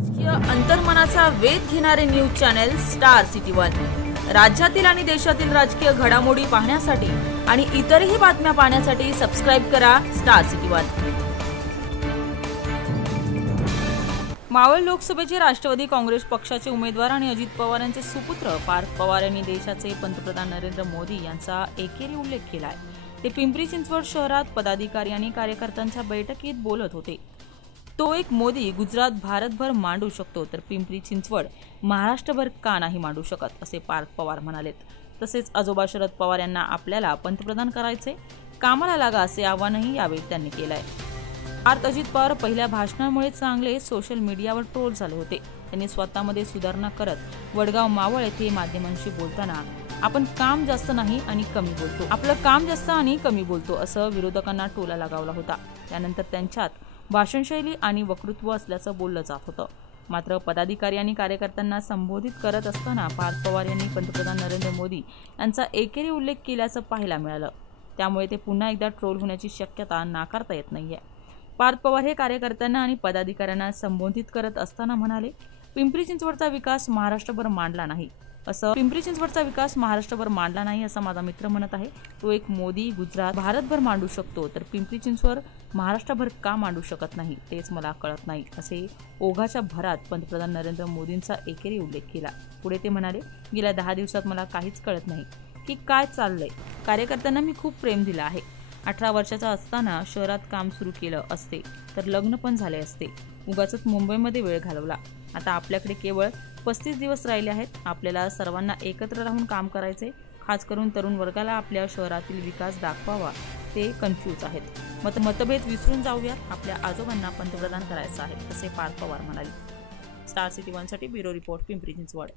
राजकीय अंतर्मनाचा वेध घेणारे news channel star city one. राज्यातील आणि देशातील राजकीय घडामोडी पाहण्यासाठी आणि इतरही बातम्या पाहण्यासाठी सबस्क्राईब करा स्टार सिटी वन. मावळ लोकसभेचे राष्ट्रवादी काँग्रेस पक्षाचे उमेदवार आणि अजित पवार यांचे सुपुत्र पार्थ पवार यांनी देशाचे पंतप्रधान नरेंद्र मोदी यांचा एकेरी उल्लेख केला आहे ते पिंपरी चिंचवड शहरात पदाधिकारी आणि कार्यकर्त्यांच्या बैठकीत बोलत होते. तो एक मोदी गुजरात भारतभर मांडू शकतो तर पिंपरी चिंचवड महाराष्ट्रभर का नाही मांडू शकत असे पार्थ पवार म्हणालेत. तसेच आजोबा शरद पवार यांना आपल्याला पंतप्रधान करायचे? कामाला लागा असे आवाहनही यावेळी त्यांनी केलं आहे पार्थ अजित पवार पहिल्या भाषणामुळे चांगले सोशल मीडियावर ट्रोल झाले होते. त्यांनी स्वतःमध्ये सुधारणा करत वडगाव मावळ येथे माध्यमांशी बोलताना आपण काम जास्त नाही आणि कमी बोलतो. आपलं काम जास्त आणि कमी बोलतो असं विरोधकांना टोला लगावला होता. त्यानंतर त्यांच्यात भाषणशैली आणि वक्तृत्व असल्याचं बोललं जात होतं. मात्र पदाधिकारी आणि कार्यकर्त्यांना संबोधित करत असताना पार्थ पवार यांनी पंतप्रधान नरेंद्र मोदी यांचा एकेरी उल्लेख केल्याचं पाहायला मिळालं. त्यामुळे ते पुन्हा एकदा ट्रोल होण्याची शक्यता नाकारता येत नाही आहे पार्थ पवार हे कार्यकर्त्यांना आणि पदाधिकाऱ्यांना संबोधित करत असताना म्हणाले पिंपरी चिंचवडचा विकास महाराष्ट्रभर मांडला नाही. असं पिंपरी चिंचवडचा विकास महाराष्ट्रभर मांडला नाही असं माझा मित्र म्हणत आहे. तो एक मोदी गुजरात भारतभर मांडू शकतो तर पिंपरी चिंचवड महाराष्ट्रभर का मांडू शकत नाही तेच मला कळत नाही असे ओघाच्या भरात पंतप्रधान नरेंद्र मोदींचा एकेरी उल्लेख केला. पुढे ते म्हणाले गेल्या दहा दिवसात मला काहीच कळत नाही की काय चाललंय. कार्यकर्त्यांना मी खूप प्रेम दिलं आहे. अठरा वर्षाचा असताना शहरात काम सुरू केलं असते तर लग्न पण झाले असते. उगाच मुंबईमध्ये वेळ घालवला. आता आपल्याकडे केवळ पस्तीस दिवस राहिले आहेत. आपल्याला सर्वांना एकत्र राहून काम करायचे खास करून तरुण वर्गाला आपल्या शहरातील विकास दाखवावा ते कन्फ्यूज आहेत. मत मतभेद विसरून जाऊया. आपल्या आजोबांना पंतप्रधान करायचं आहे असे पार्थ पवार म्हणाले. स्टार सिटी वनसाठी ब्युरो रिपोर्ट पिंपरी चिंचवड.